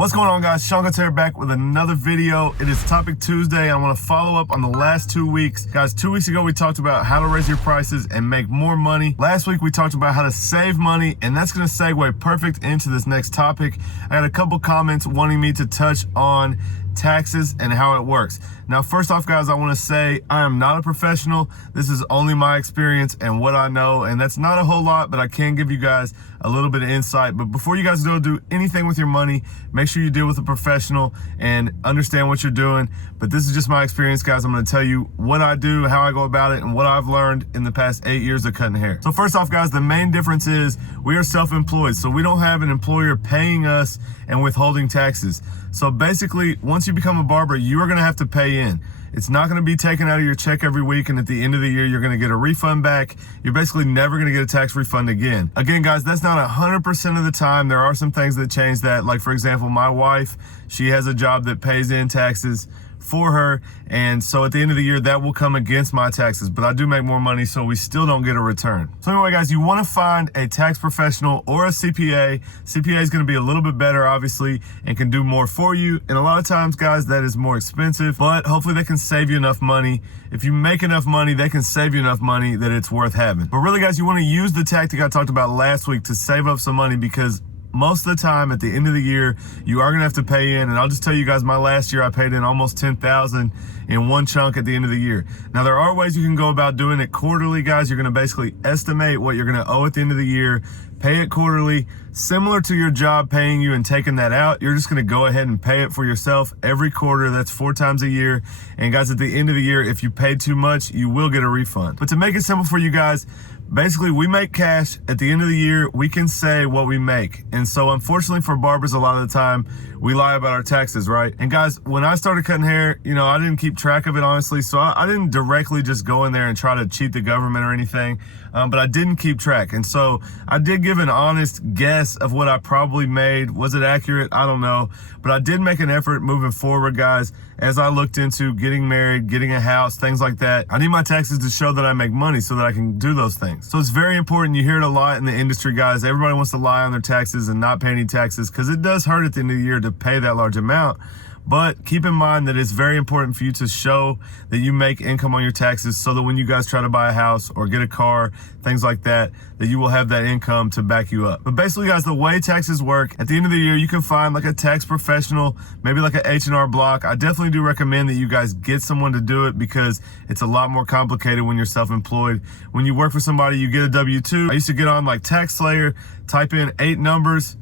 What's going on, guys? Seancutshair back with another video. It is Topic Tuesday. I want to follow up on the last 2 weeks. Guys, 2 weeks ago, we talked about how to raise your prices and make more money. Last week, we talked about how to save money, and that's going to segue perfect into this next topic. I had a couple comments wanting me to touch on taxes and how it works. Now, first off, guys, I want to say I am not a professional. This is only my experience and what I know, and that's not a whole lot, but I can give you guys a little bit of insight. But before you guys go do anything with your money, make sure you deal with a professional and understand what you're doing. But this is just my experience, guys. I'm going to tell you what I do, how I go about it, and what I've learned in the past 8 years of cutting hair. So first off, guys, the main difference is we are self-employed, so we don't have an employer paying us and withholding taxes. So basically, once you become a barber, you are going to have to pay in. It's not going to be taken out of your check every week, and at the end of the year, you're going to get a refund back. You're basically never going to get a tax refund again. Again, guys, that's not 100% of the time. There are some things that change that. Like, for example, my wife, she has a job that pays in taxes for her, and so at the end of the year that will come against my taxes, but I do make more money, so we still don't get a return. So anyway, guys, you want to find a tax professional or a CPA. CPA is going to be a little bit better, obviously, and can do more for you, and a lot of times, guys, that is more expensive, but hopefully they can save you enough money. If you make enough money, they can save you enough money that it's worth having. But really, guys, you want to use the tactic I talked about last week to save up some money, because most of the time at the end of the year, you are gonna have to pay in. And I'll just tell you guys, my last year I paid in almost $10,000 in one chunk at the end of the year. Now, there are ways you can go about doing it quarterly, guys. You're gonna basically estimate what you're gonna owe at the end of the year, pay it quarterly, similar to your job paying you and taking that out. You're just gonna go ahead and pay it for yourself every quarter. That's 4 times a year. And guys, at the end of the year, if you paid too much, you will get a refund. But to make it simple for you guys, basically, we make cash. At the end of the year, we can say what we make. And so unfortunately for barbers, a lot of the time, we lie about our taxes, right? And guys, when I started cutting hair, you know, I didn't keep track of it, honestly. So I didn't directly just go in there and try to cheat the government or anything, but I didn't keep track. And so I did give an honest guess of what I probably made. Was it accurate? I don't know. But I did make an effort moving forward, guys, as I looked into getting married, getting a house, things like that. I need my taxes to show that I make money so that I can do those things. So it's very important. You hear it a lot in the industry, guys. Everybody wants to lie on their taxes and not pay any taxes, because it does hurt at the end of the year to pay that large amount. But keep in mind that it's very important for you to show that you make income on your taxes, so that when you guys try to buy a house or get a car, things like that, that you will have that income to back you up. But basically, guys, the way taxes work, at the end of the year, you can find like a tax professional, maybe like an H&R Block. I definitely do recommend that you guys get someone to do it, because it's a lot more complicated when you're self-employed. When you work for somebody, you get a W-2. I used to get on like Tax Slayer, type in 8 numbers,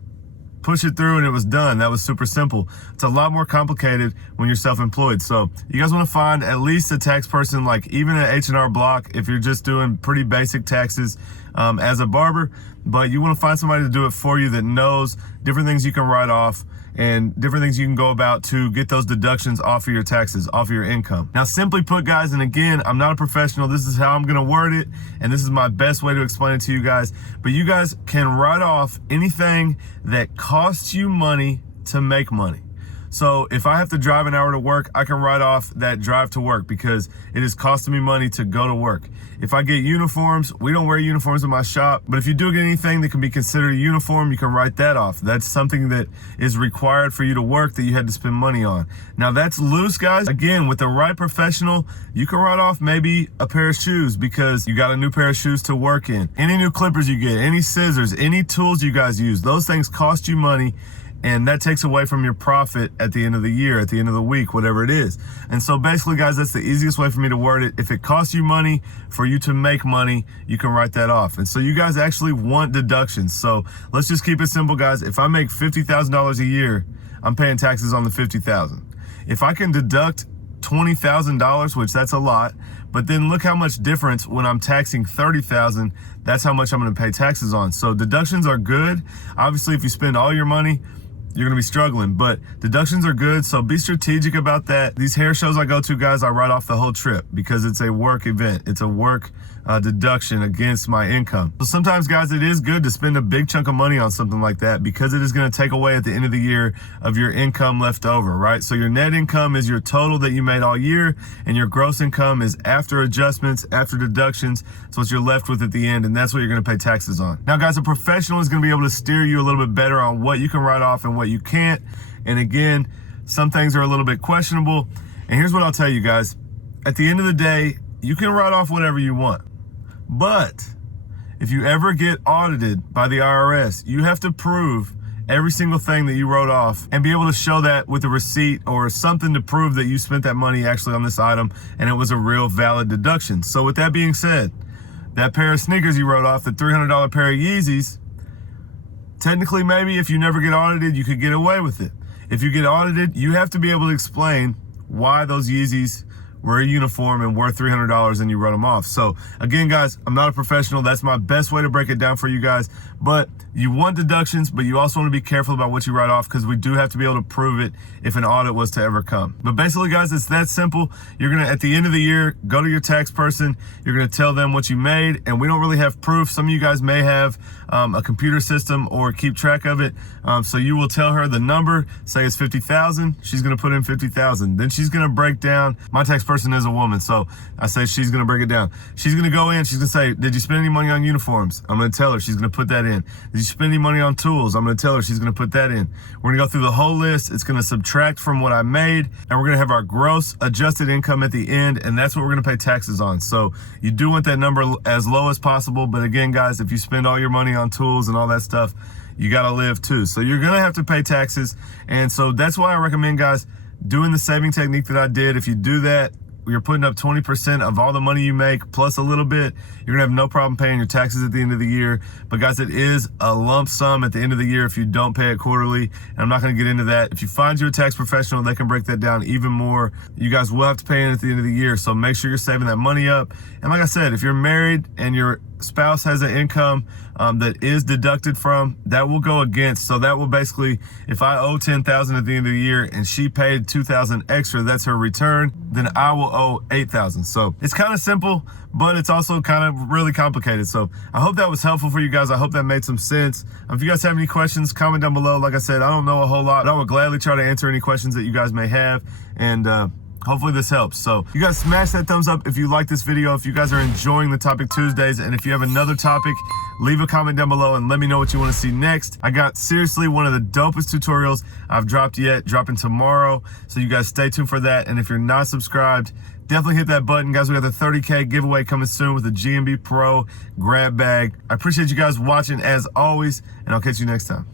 push it through, and it was done. That was super simple. It's a lot more complicated when you're self-employed. So you guys want to find at least a tax person, like even an H&R Block, if you're just doing pretty basic taxes as a barber. But you want to find somebody to do it for you that knows different things you can write off and different things you can go about to get those deductions off of your taxes, off of your income. Now, simply put, guys, and again, I'm not a professional. This is how I'm gonna word it, and this is my best way to explain it to you guys. But you guys can write off anything that costs you money to make money. So if I have to drive an hour to work, I can write off that drive to work, because it is costing me money to go to work. If I get uniforms, we don't wear uniforms in my shop, but if you do get anything that can be considered a uniform, you can write that off. That's something that is required for you to work that you had to spend money on. Now, that's loose, guys. Again, with the right professional, you can write off maybe a pair of shoes because you got a new pair of shoes to work in. Any new clippers you get, any scissors, any tools you guys use, those things cost you money. And that takes away from your profit at the end of the year, at the end of the week, whatever it is. And so basically, guys, that's the easiest way for me to word it. If it costs you money for you to make money, you can write that off. And so you guys actually want deductions. So let's just keep it simple, guys. If I make $50,000 a year, I'm paying taxes on the $50,000. If I can deduct $20,000, which that's a lot, but then look how much difference when I'm taxing $30,000, that's how much I'm gonna pay taxes on. So deductions are good. Obviously, if you spend all your money, you're gonna be struggling, but deductions are good, so be strategic about that. These hair shows I go to, guys, I write off the whole trip because it's a work event. It's a work deduction against my income. So sometimes, guys, it is good to spend a big chunk of money on something like that, because it is gonna take away at the end of the year of your income left over, right? So your net income is your total that you made all year, and your gross income is after adjustments, after deductions. It's what you're left with at the end, and that's what you're gonna pay taxes on. Now, guys, a professional is gonna be able to steer you a little bit better on what you can write off and what you can't. And again, some things are a little bit questionable. And here's what I'll tell you guys. At the end of the day, you can write off whatever you want. But if you ever get audited by the IRS, you have to prove every single thing that you wrote off and be able to show that with a receipt or something to prove that you spent that money actually on this item and it was a real valid deduction. So with that being said, that pair of sneakers you wrote off, the $300 pair of Yeezys, technically maybe if you never get audited, you could get away with it. If you get audited, you have to be able to explain why those Yeezys were a uniform and worth $300 and you wrote them off. So again, guys, I'm not a professional. That's my best way to break it down for you guys. But you want deductions, but you also want to be careful about what you write off because we do have to be able to prove it if an audit was to ever come. But basically, guys, it's that simple. You're going to, at the end of the year, go to your tax person. You're going to tell them what you made, and we don't really have proof. Some of you guys may have a computer system or keep track of it. So you will tell her the number, say it's 50,000. She's going to put in 50,000. Then she's going to break down. My tax person is a woman, so I say she's going to break it down. She's going to go in. She's going to say, did you spend any money on uniforms? I'm going to tell her. She's going to put that in. Did you spend any money on tools? I'm going to tell her. She's going to put that in. We're going to go through the whole list. It's going to subtract from what I made, and we're going to have our gross adjusted income at the end, and that's what we're going to pay taxes on. So you do want that number as low as possible, but again, guys, if you spend all your money on tools and all that stuff, you got to live too. So you're going to have to pay taxes, and so that's why I recommend, guys, doing the saving technique that I did. If you do that, you're putting up 20% of all the money you make plus a little bit. You're gonna have no problem paying your taxes at the end of the year. But guys, it is a lump sum at the end of the year if you don't pay it quarterly. And I'm not gonna get into that. If you find you a tax professional, they can break that down even more. You guys will have to pay it at the end of the year. So make sure you're saving that money up. And like I said, if you're married and your spouse has an income that is deducted from, that will go against. So that will basically, if I owe 10,000 at the end of the year and she paid 2,000 extra, that's her return, then I will owe 8,000. So it's kind of simple, but it's also kind of really complicated. So I hope that was helpful for you guys. I hope that made some sense. If you guys have any questions, comment down below. Like I said, I don't know a whole lot, but I will gladly try to answer any questions that you guys may have. And hopefully this helps. So you guys smash that thumbs up if you like this video, if you guys are enjoying the Topic Tuesdays, and if you have another topic, leave a comment down below and let me know what you want to see next. I got seriously one of the dopest tutorials I've dropped yet, dropping tomorrow. So you guys stay tuned for that. And if you're not subscribed, definitely hit that button. Guys, we got the 30K giveaway coming soon with the GMB Pro grab bag. I appreciate you guys watching as always, and I'll catch you next time.